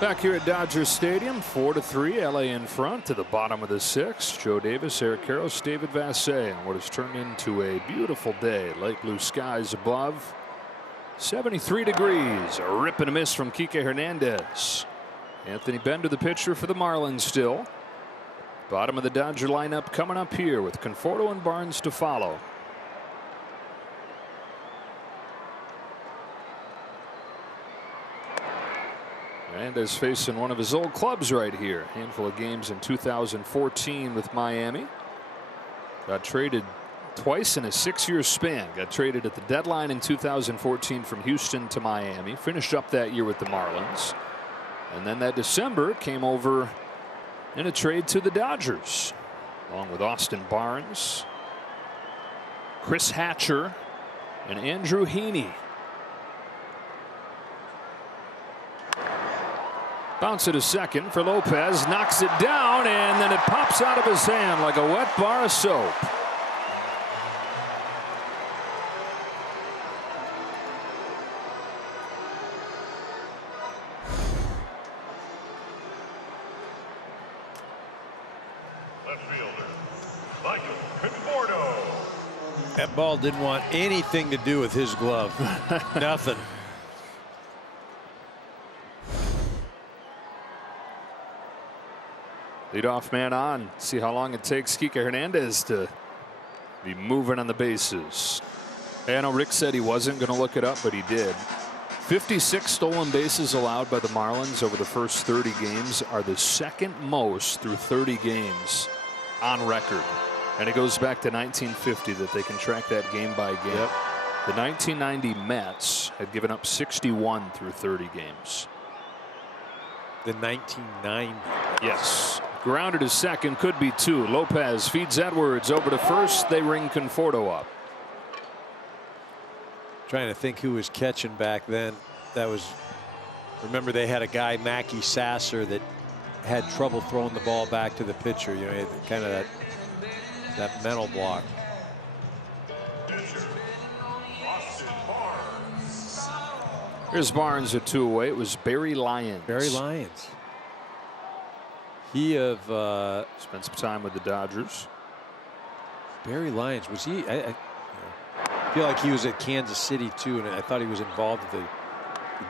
Back here at Dodger Stadium, 4-3, LA in front to the bottom of the sixth. Joe Davis, Eric Karros, David Vassegh, and what has turned into a beautiful day. Light blue skies above, 73 degrees. A rip and a miss from Kike Hernandez. Anthony Bender, the pitcher for the Marlins still. Bottom of the Dodger lineup coming up here with Conforto and Barnes to follow. Hernandez facing one of his old clubs right here. Handful of games in 2014 with Miami. Got traded twice in a 6-year span. Got traded at the deadline in 2014 from Houston to Miami. Finished up that year with the Marlins. And then that December came over in a trade to the Dodgers, along with Austin Barnes, Chris Hatcher, and Andrew Heaney. Bounce it a second for Lopez, knocks it down, and then it pops out of his hand like a wet bar of soap. Left fielder, Michael Conforto. That ball didn't want anything to do with his glove. Nothing. Leadoff man on. See how long it takes Kike Hernandez to be moving on the bases. I know Rick said he wasn't going to look it up, but he did. 56 stolen bases allowed by the Marlins over the first 30 games are the second most through 30 games on record. And it goes back to 1950 that they can track that game by game. Yep. The 1990 Mets had given up 61 through 30 games. The 1990. Yes. Grounded to second, could be two. Lopez feeds Edwards over to first. They ring Conforto up. Trying to think who was catching back then. That was, remember they had a guy, Mackie Sasser, that had trouble throwing the ball back to the pitcher. You know, kind of that mental block. Here's Barnes at 2 away. It was Barry Lyons. Barry Lyons. He spent some time with the Dodgers. Barry Lyons, was he? I feel like he was at Kansas City too, and I thought he was involved with the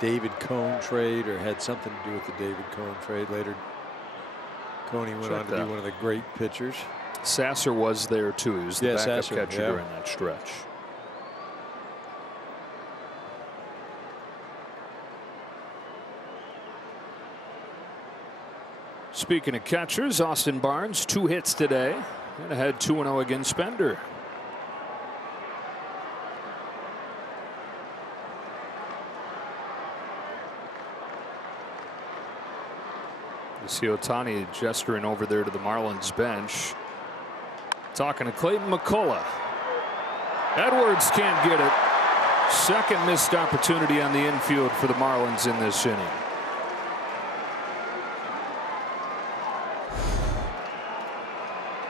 David Cone trade, or had something to do with the David Cone trade. Later, Coney went on to be one of the great pitchers. Sasser was there too. He was the backup catcher during that stretch. Speaking of catchers, Austin Barnes, 2 hits today, and had 2-0 against Bender. You see Otani gesturing over there to the Marlins bench, talking to Clayton McCullough. Edwards can't get it. Second missed opportunity on the infield for the Marlins in this inning.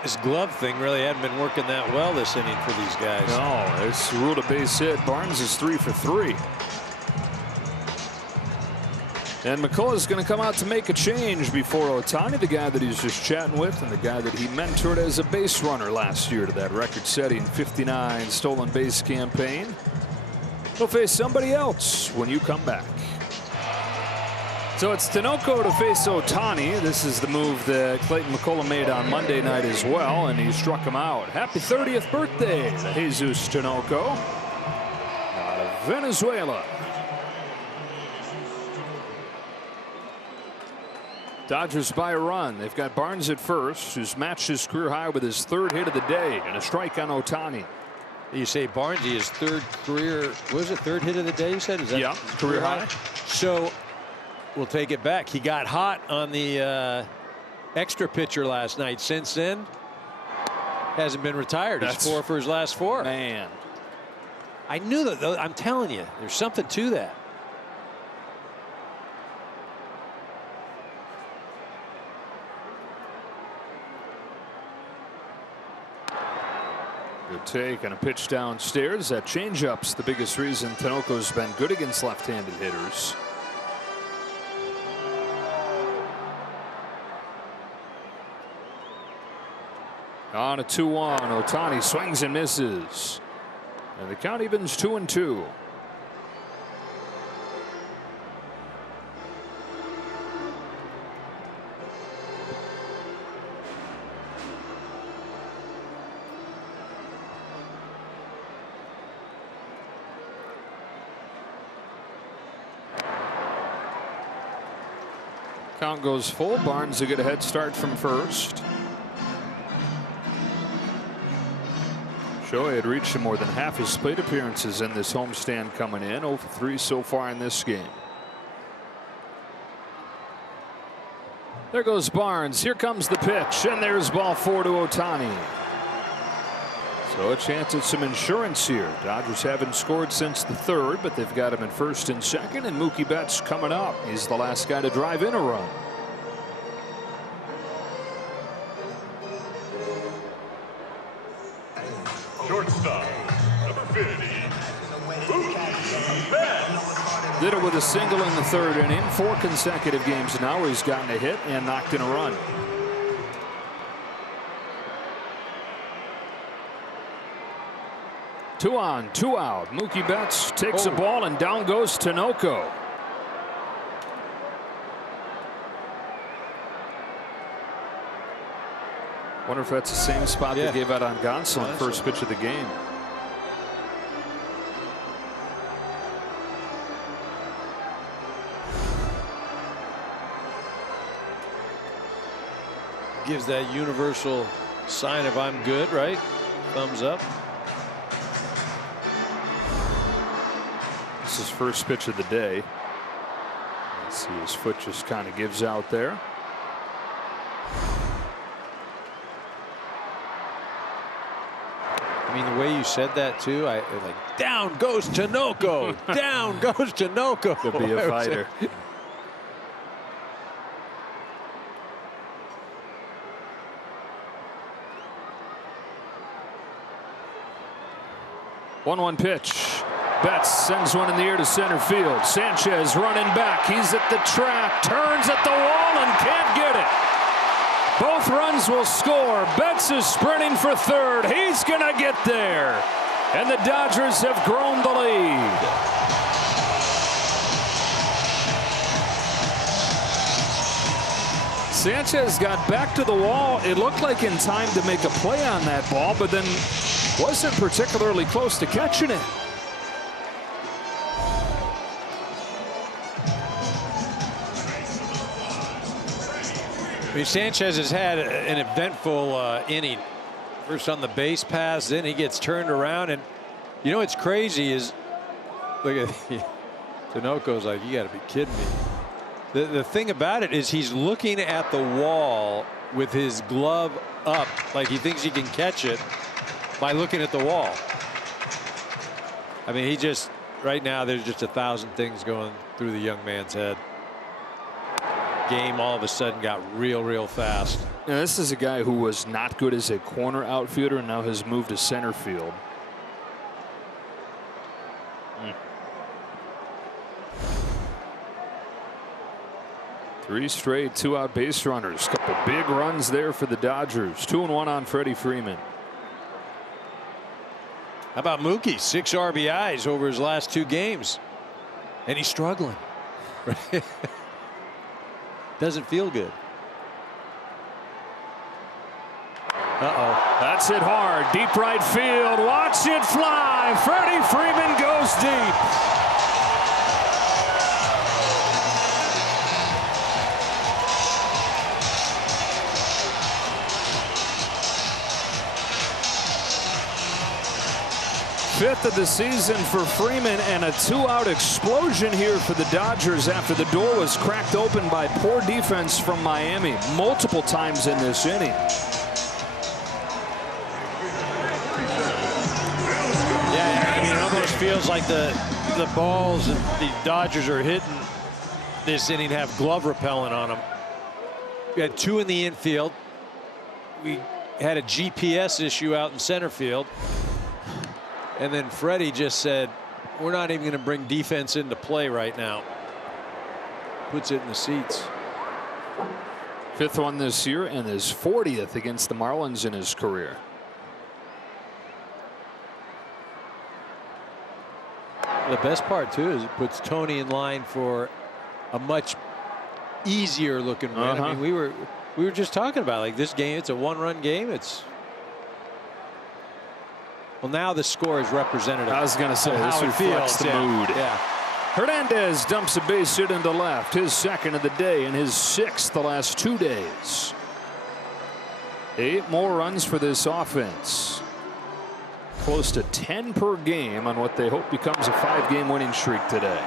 His glove thing really hadn't been working that well this inning for these guys. No, it's ruled a base hit. Barnes is 3 for 3. And McCullough's going to come out to make a change before Otani, the guy that he's just chatting with, and the guy that he mentored as a base runner last year to that record-setting 59 stolen base campaign. He'll face somebody else when you come back. So it's Tinoco to face Otani. This is the move that Clayton McCullough made on Monday night as well, and he struck him out. Happy 30th birthday to Jesus Tinoco out of Venezuela. Dodgers by a run. They've got Barnes at first, who's matched his career high with his 3rd hit of the day and a strike on Otani. You say Barnes, his 3rd career, what was it, 3rd hit of the day, you said? Is that career high? So we'll take it back. He got hot on the extra pitcher last night. Since then, hasn't been retired. He's 4 for his last 4. Man. I knew that, though. I'm telling you, there's something to that. Good take and a pitch downstairs. That changeup's the biggest reason Tinoco's been good against left-handed hitters. On a 2-1, Otani swings and misses. And the count evens 2-2. Count goes full. Barnes to get a head start from first. Shohei had reached more than half his plate appearances in this homestand coming in. 0 for 3 so far in this game. There goes Barnes. Here comes the pitch, and there's ball 4 to Otani. So a chance at some insurance here. Dodgers haven't scored since the 3rd, but they've got him in 1st and 2nd, and Mookie Betts coming up. He's the last guy to drive in a run. Shortstop, number 50, Mookie Betts. Did it with a single in the 3rd inning. 4 consecutive games now where he's gotten a hit and knocked in a run. Two on, 2 out. Mookie Betts takes a ball and down goes Tinoco. Wonder if that's the same spot they gave out on Gonsolin first pitch of the game. Gives that universal sign of I'm good, right? Thumbs up. This is first pitch of the day. Let's see, his foot just kind of gives out there. I mean, the way you said that too, I like down goes Tinoco, down goes Tinoco. To be a fighter. 1-1 pitch. Betts sends one in the air to center field. Sanchez running back. He's at the track, turns at the wall and can't get it. Both runs will score. Betts is sprinting for 3rd. He's going to get there. And the Dodgers have grown the lead. Sanchez got back to the wall. It looked like in time to make a play on that ball, but then wasn't particularly close to catching it. I mean, Sanchez has had an eventful inning. First on the base pass, then he gets turned around, and you know what's crazy is, look at Tinoco's like, you got to be kidding me. The thing about it is he's looking at the wall with his glove up, like he thinks he can catch it by looking at the wall. I mean, he just right now there's just 1,000 things going through the young man's head. Game all of a sudden got real fast. Now, this is a guy who was not good as a corner outfielder and now has moved to center field. 3 straight 2-out base runners. Couple big runs there for the Dodgers. 2-1 on Freddie Freeman. How about Mookie? 6 RBIs over his last 2 games, and he's struggling. Doesn't feel good. That's hit hard. Deep right field. Watch it fly. Freddie Freeman goes deep. Fifth of the season for Freeman, and a 2-out explosion here for the Dodgers after the door was cracked open by poor defense from Miami multiple times in this inning. Yeah, I mean, it almost feels like the balls that the Dodgers are hitting this inning have glove repellent on them. We had 2 in the infield. We had a GPS issue out in center field. And then Freddie just said, we're not even going to bring defense into play right now. Puts it in the seats. 5th one this year and his 40th against the Marlins in his career. The best part too is it puts Tony in line for a much easier looking win. I mean, we were just talking about, like, this game, it's a 1-run game. Well, now the score is representative. I was going to say, this reflects the mood. Yeah. Hernandez dumps a base hit into left, his 2nd of the day and his 6th the last 2 days. 8 more runs for this offense. Close to 10 per game on what they hope becomes a 5-game winning streak today.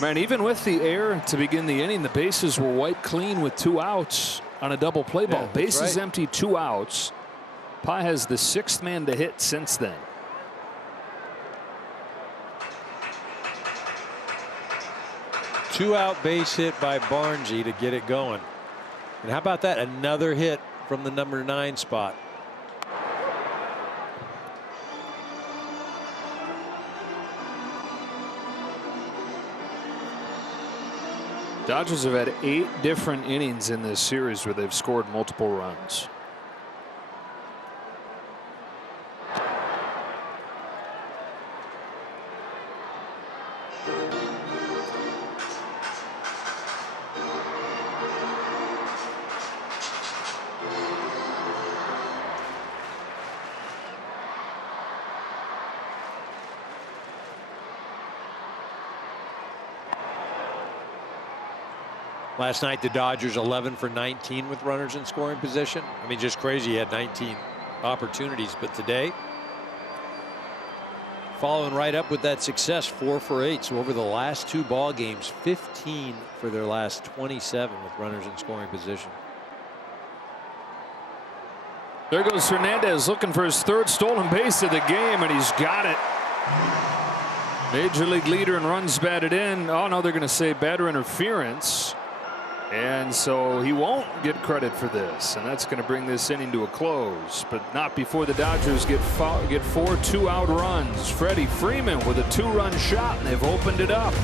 Man, even with the error to begin the inning, the bases were wiped clean with 2 outs on a double play ball. Bases empty, 2 outs. Pye has the 6th man to hit since then. Two-out base hit by Barnesy to get it going. And how about that? Another hit from the number 9 spot. Dodgers have had 8 different innings in this series where they've scored multiple runs. Last night, the Dodgers 11 for 19 with runners in scoring position. I mean, just crazy. He had 19 opportunities, but today, following right up with that success, 4 for 8. So over the last 2 ball games, 15 for their last 27 with runners in scoring position. There goes Hernandez looking for his 3rd stolen base of the game, and he's got it. Major league leader in runs batted in. Oh no, they're going to say batter interference. And so he won't get credit for this, and that's going to bring this inning to a close, but not before the Dodgers get 4 2-out runs. Freddie Freeman with a 2-run shot, and they've opened it up.